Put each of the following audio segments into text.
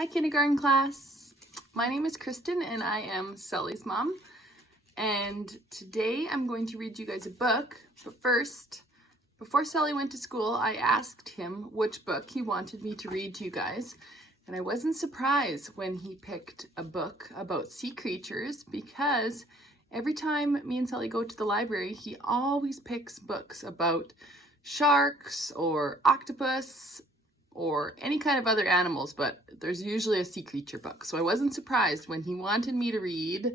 Hi kindergarten class. My name is Kristen and I am Sully's mom. And today I'm going to read you guys a book. But first, before Sully went to school, I asked him which book he wanted me to read to you guys. And I wasn't surprised when he picked a book about sea creatures, because every time me and Sully go to the library, he always picks books about sharks or octopus or any kind of other animals, but there's usually a sea creature book. So I wasn't surprised when he wanted me to read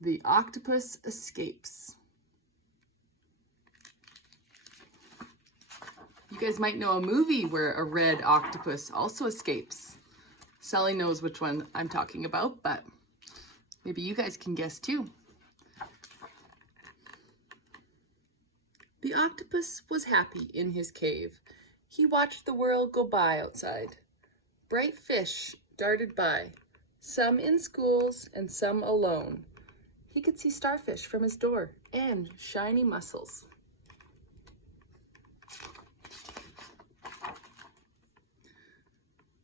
The Octopus Escapes. You guys might know a movie where a red octopus also escapes. Sully knows which one I'm talking about, but maybe you guys can guess too. The octopus was happy in his cave. He watched the world go by outside. Bright fish darted by, some in schools and some alone. He could see starfish from his door and shiny mussels.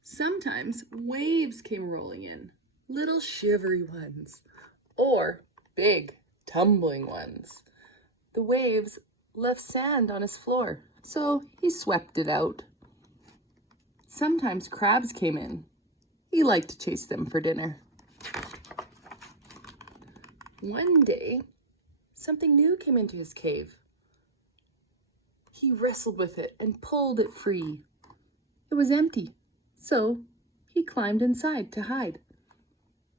Sometimes waves came rolling in, little shivery ones, or big tumbling ones. The waves left sand on his floor, so he swept it out. Sometimes crabs came in. He liked to chase them for dinner. One day, something new came into his cave. He wrestled with it and pulled it free. It was empty, so he climbed inside to hide.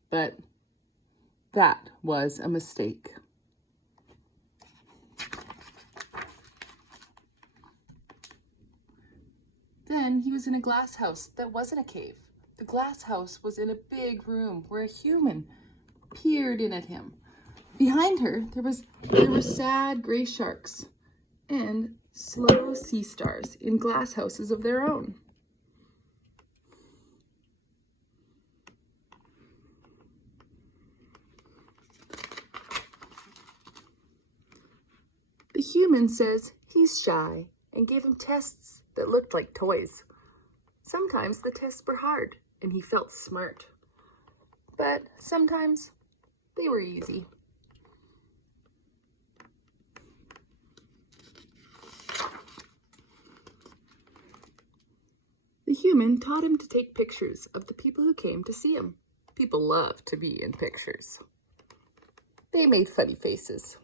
But that was a mistake. Then he was in a glass house that wasn't a cave. The glass house was in a big room where a human peered in at him. Behind her, there were sad gray sharks and slow sea stars in glass houses of their own. The human says he's shy and gave him tests that looked like toys. Sometimes the tests were hard and he felt smart, but sometimes they were easy. The human taught him to take pictures of the people who came to see him. People love to be in pictures. They made funny faces.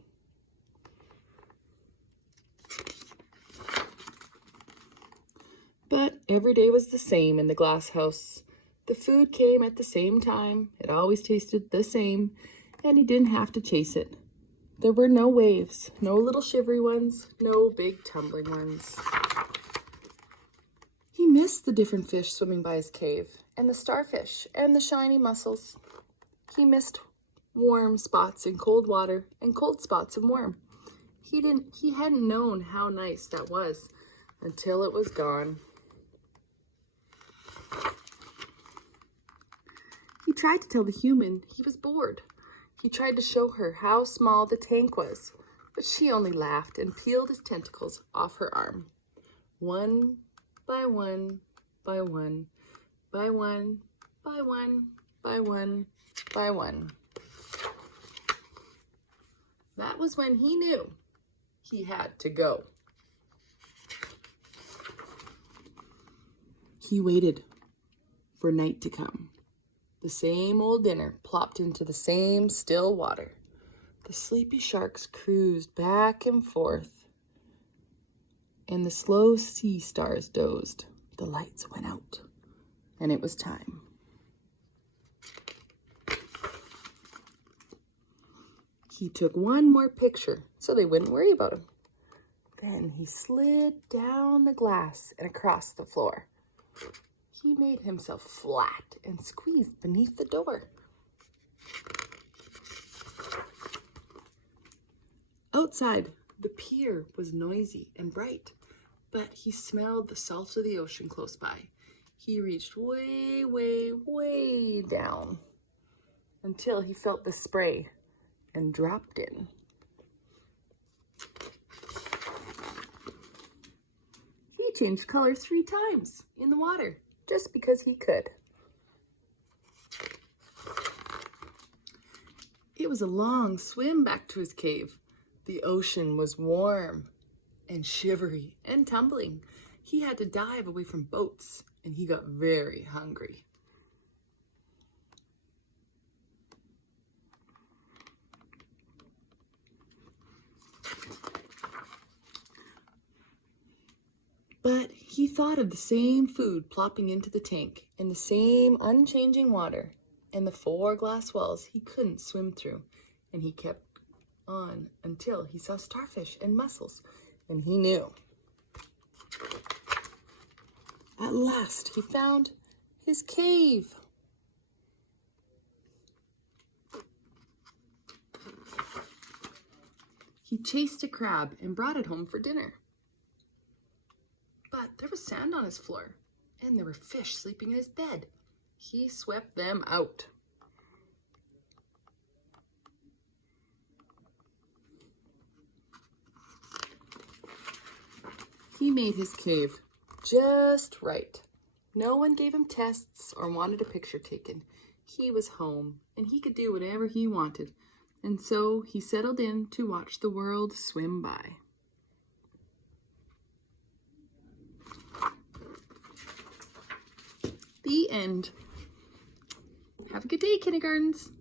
But every day was the same in the glass house. The food came at the same time. It always tasted the same, and he didn't have to chase it. There were no waves, no little shivery ones, no big tumbling ones. He missed the different fish swimming by his cave, and the starfish, and the shiny mussels. He missed warm spots in cold water and cold spots in warm. He hadn't known how nice that was until it was gone. He tried to tell the human he was bored. He tried to show her how small the tank was, but she only laughed and peeled his tentacles off her arm. One by one, by one, by one, by one, by one, by one. That was when he knew he had to go. He waited for night to come. The same old dinner plopped into the same still water. The sleepy sharks cruised back and forth, and the slow sea stars dozed. The lights went out, and it was time. He took one more picture so they wouldn't worry about him. Then he slid down the glass and across the floor. He made himself flat and squeezed beneath the door. Outside, the pier was noisy and bright, but he smelled the salt of the ocean close by. He reached way, way, way down until he felt the spray and dropped in. He changed color 3 times in the water just because he could. It was a long swim back to his cave. The ocean was warm and shivery and tumbling. He had to dive away from boats, and he got very hungry. But he thought of the same food plopping into the tank, and the same unchanging water, and the 4 glass walls he couldn't swim through, and he kept on until he saw starfish and mussels, and he knew. At last, he found his cave. He chased a crab and brought it home for dinner. But there was sand on his floor, and there were fish sleeping in his bed. He swept them out. He made his cave just right. No one gave him tests or wanted a picture taken. He was home, and he could do whatever he wanted. And so he settled in to watch the world swim by. The end. Have a good day, kindergartens.